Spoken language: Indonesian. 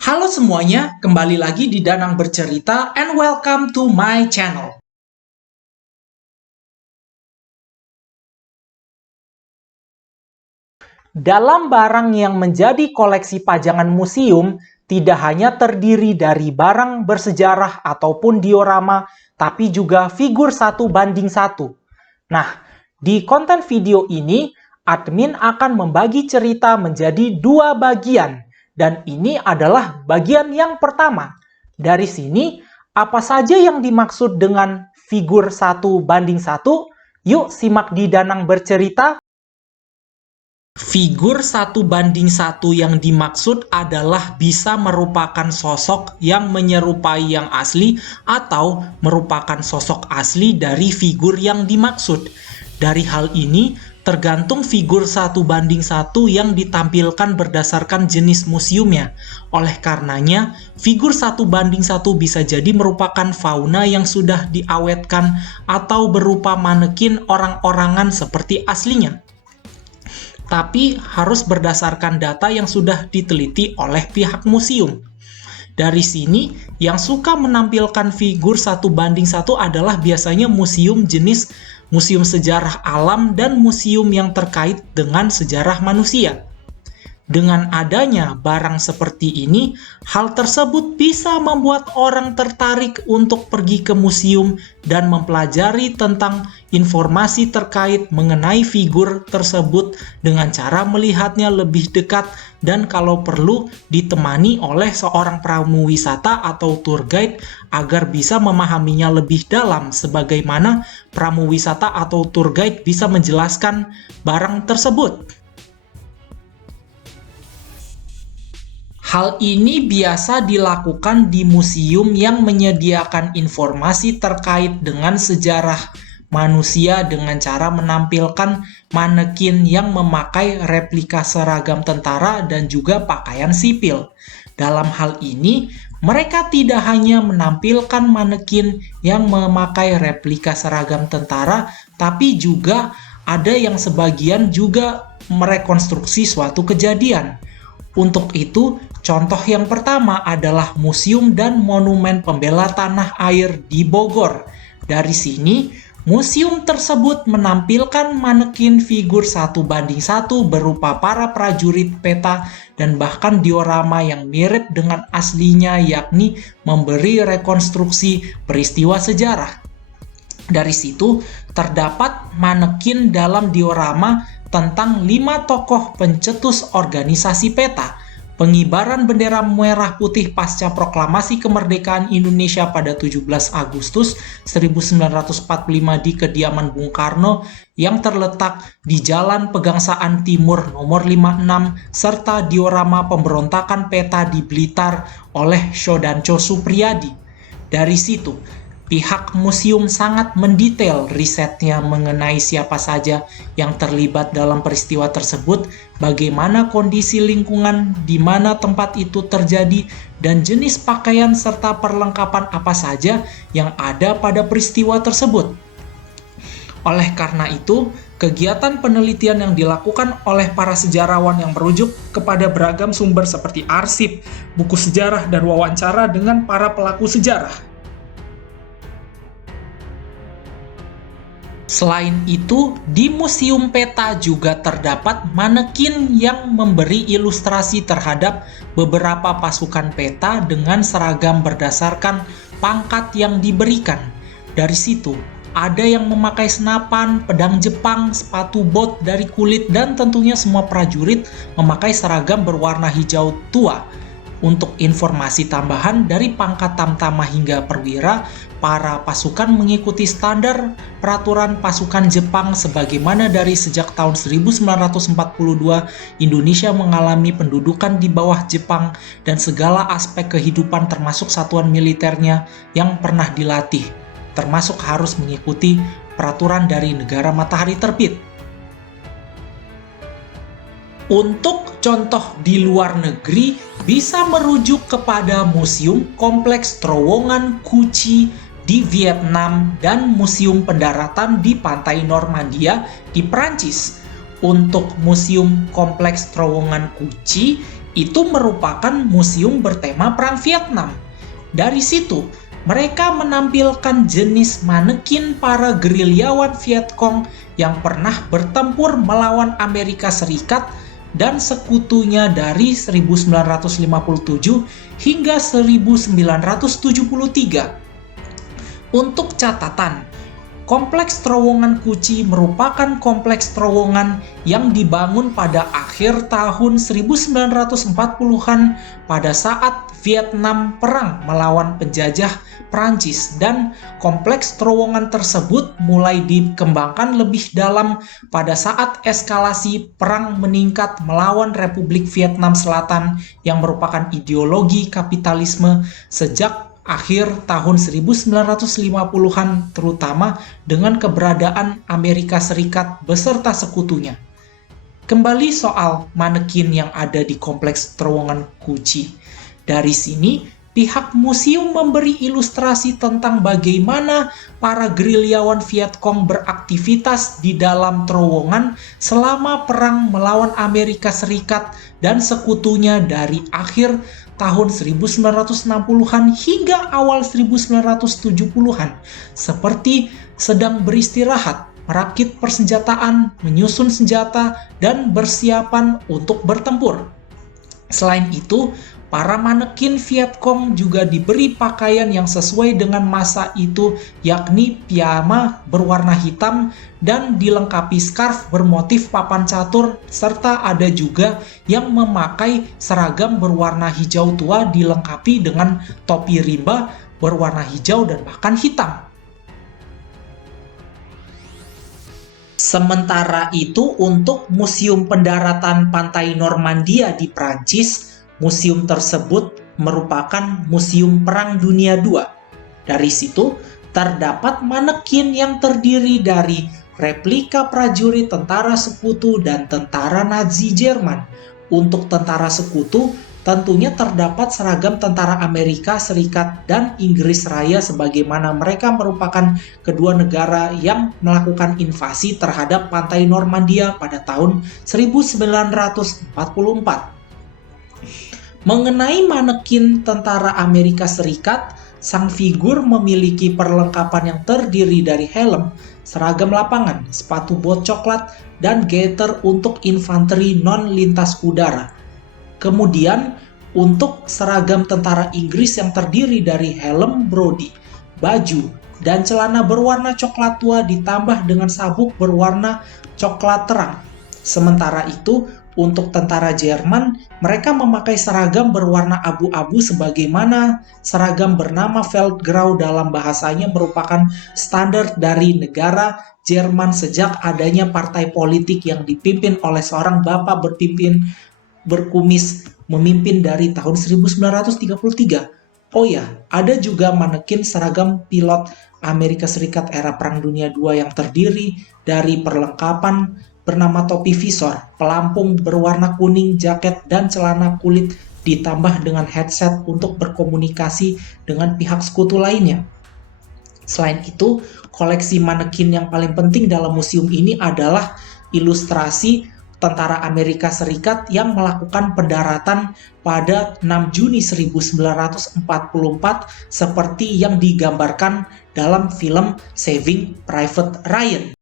Halo semuanya, kembali lagi di Danang Bercerita and welcome to my channel. Dalam barang yang menjadi koleksi pajangan museum, tidak hanya terdiri dari barang bersejarah ataupun diorama, tapi juga figur 1:1. Nah, di konten video ini, admin akan membagi cerita menjadi 2 bagian. Dan ini adalah bagian yang pertama. Dari sini, apa saja yang dimaksud dengan figur 1:1? Yuk simak di Danang Bercerita. Figur 1:1 yang dimaksud adalah bisa merupakan sosok yang menyerupai yang asli atau merupakan sosok asli dari figur yang dimaksud. Dari hal ini, tergantung figur 1:1 yang ditampilkan berdasarkan jenis museumnya. Oleh karenanya, figur 1:1 bisa jadi merupakan fauna yang sudah diawetkan atau berupa manekin orang-orangan seperti aslinya. Tapi harus berdasarkan data yang sudah diteliti oleh pihak museum. Dari sini, yang suka menampilkan figur 1:1 adalah biasanya museum jenis museum sejarah alam dan museum yang terkait dengan sejarah manusia. Dengan adanya barang seperti ini, hal tersebut bisa membuat orang tertarik untuk pergi ke museum dan mempelajari tentang informasi terkait mengenai figur tersebut dengan cara melihatnya lebih dekat dan kalau perlu ditemani oleh seorang pramuwisata atau tour guide agar bisa memahaminya lebih dalam sebagaimana pramuwisata atau tour guide bisa menjelaskan barang tersebut. Hal ini biasa dilakukan di museum yang menyediakan informasi terkait dengan sejarah manusia dengan cara menampilkan manekin yang memakai replika seragam tentara dan juga pakaian sipil. Dalam hal ini, mereka tidak hanya menampilkan manekin yang memakai replika seragam tentara, tapi juga ada yang sebagian juga merekonstruksi suatu kejadian. Untuk itu, contoh yang pertama adalah Museum dan Monumen Pembela Tanah Air di Bogor. Dari sini, museum tersebut menampilkan manekin figur 1:1 berupa para prajurit peta dan bahkan diorama yang mirip dengan aslinya, yakni memberi rekonstruksi peristiwa sejarah. Dari situ, terdapat manekin dalam diorama tentang 5 tokoh pencetus organisasi PETA, pengibaran bendera merah putih pasca proklamasi kemerdekaan Indonesia pada 17 Agustus 1945 di kediaman Bung Karno yang terletak di Jalan Pegangsaan Timur nomor 56 serta diorama pemberontakan PETA di Blitar oleh Syodanco Supriyadi. Dari situ, pihak museum sangat mendetail risetnya mengenai siapa saja yang terlibat dalam peristiwa tersebut, bagaimana kondisi lingkungan di mana tempat itu terjadi, dan jenis pakaian serta perlengkapan apa saja yang ada pada peristiwa tersebut. Oleh karena itu, kegiatan penelitian yang dilakukan oleh para sejarawan yang merujuk kepada beragam sumber seperti arsip, buku sejarah, dan wawancara dengan para pelaku sejarah. Selain itu, di Museum Peta juga terdapat manekin yang memberi ilustrasi terhadap beberapa pasukan peta dengan seragam berdasarkan pangkat yang diberikan. Dari situ, ada yang memakai senapan, pedang Jepang, sepatu bot dari kulit, dan tentunya semua prajurit memakai seragam berwarna hijau tua. Untuk informasi tambahan dari pangkat tamtama hingga perwira, para pasukan mengikuti standar peraturan pasukan Jepang sebagaimana dari sejak tahun 1942 Indonesia mengalami pendudukan di bawah Jepang dan segala aspek kehidupan termasuk satuan militernya yang pernah dilatih, termasuk harus mengikuti peraturan dari negara matahari terbit. Untuk contoh di luar negeri, bisa merujuk kepada Museum Kompleks Terowongan Kuci di Vietnam dan Museum Pendaratan di Pantai Normandia di Prancis. Untuk Museum Kompleks Terowongan Kuci, Itu merupakan museum bertema Perang Vietnam. Dari situ, mereka menampilkan jenis manekin para gerilyawan Vietcong yang pernah bertempur melawan Amerika Serikat dan sekutunya dari 1957 hingga 1973. Untuk catatan, Kompleks Terowongan Kuci merupakan kompleks terowongan yang dibangun pada akhir tahun 1940-an pada saat Vietnam perang melawan penjajah Prancis, dan kompleks terowongan tersebut mulai dikembangkan lebih dalam pada saat eskalasi perang meningkat melawan Republik Vietnam Selatan yang merupakan ideologi kapitalisme sejak akhir tahun 1950-an, terutama dengan keberadaan Amerika Serikat beserta sekutunya. Kembali soal manekin yang ada di Kompleks Terowongan Kuci. Dari sini, pihak museum memberi ilustrasi tentang bagaimana para gerilyawan Vietcong beraktivitas di dalam terowongan selama perang melawan Amerika Serikat dan sekutunya dari akhir tahun 1960-an hingga awal 1970-an, seperti sedang beristirahat, merakit persenjataan, menyusun senjata, dan bersiapan untuk bertempur. Selain itu, para manekin Vietcong juga diberi pakaian yang sesuai dengan masa itu, yakni piyama berwarna hitam dan dilengkapi scarf bermotif papan catur, serta ada juga yang memakai seragam berwarna hijau tua dilengkapi dengan topi rimba berwarna hijau dan bahkan hitam. Sementara itu, untuk Museum Pendaratan Pantai Normandia di Prancis, museum tersebut merupakan museum Perang Dunia II. Dari situ, terdapat manekin yang terdiri dari replika prajurit tentara sekutu dan tentara Nazi Jerman. Untuk tentara sekutu, tentunya terdapat seragam tentara Amerika Serikat dan Inggris Raya sebagaimana mereka merupakan kedua negara yang melakukan invasi terhadap pantai Normandia pada tahun 1944. Mengenai manekin tentara Amerika Serikat, sang figur memiliki perlengkapan yang terdiri dari helm, seragam lapangan, sepatu bot coklat, dan gaiter untuk infanteri non-lintas udara. Kemudian, untuk seragam tentara Inggris yang terdiri dari helm Brodie, baju, dan celana berwarna coklat tua ditambah dengan sabuk berwarna coklat terang. Sementara itu, untuk tentara Jerman, mereka memakai seragam berwarna abu-abu sebagaimana seragam bernama Feldgrau dalam bahasanya merupakan standar dari negara Jerman sejak adanya partai politik yang dipimpin oleh seorang bapak berkumis memimpin dari tahun 1933. Oh ya, ada juga manekin seragam pilot Amerika Serikat era Perang Dunia II yang terdiri dari perlengkapan bernama topi visor, pelampung berwarna kuning, jaket, dan celana kulit ditambah dengan headset untuk berkomunikasi dengan pihak sekutu lainnya. Selain itu, koleksi manekin yang paling penting dalam museum ini adalah ilustrasi tentara Amerika Serikat yang melakukan pendaratan pada 6 Juni 1944 seperti yang digambarkan dalam film Saving Private Ryan.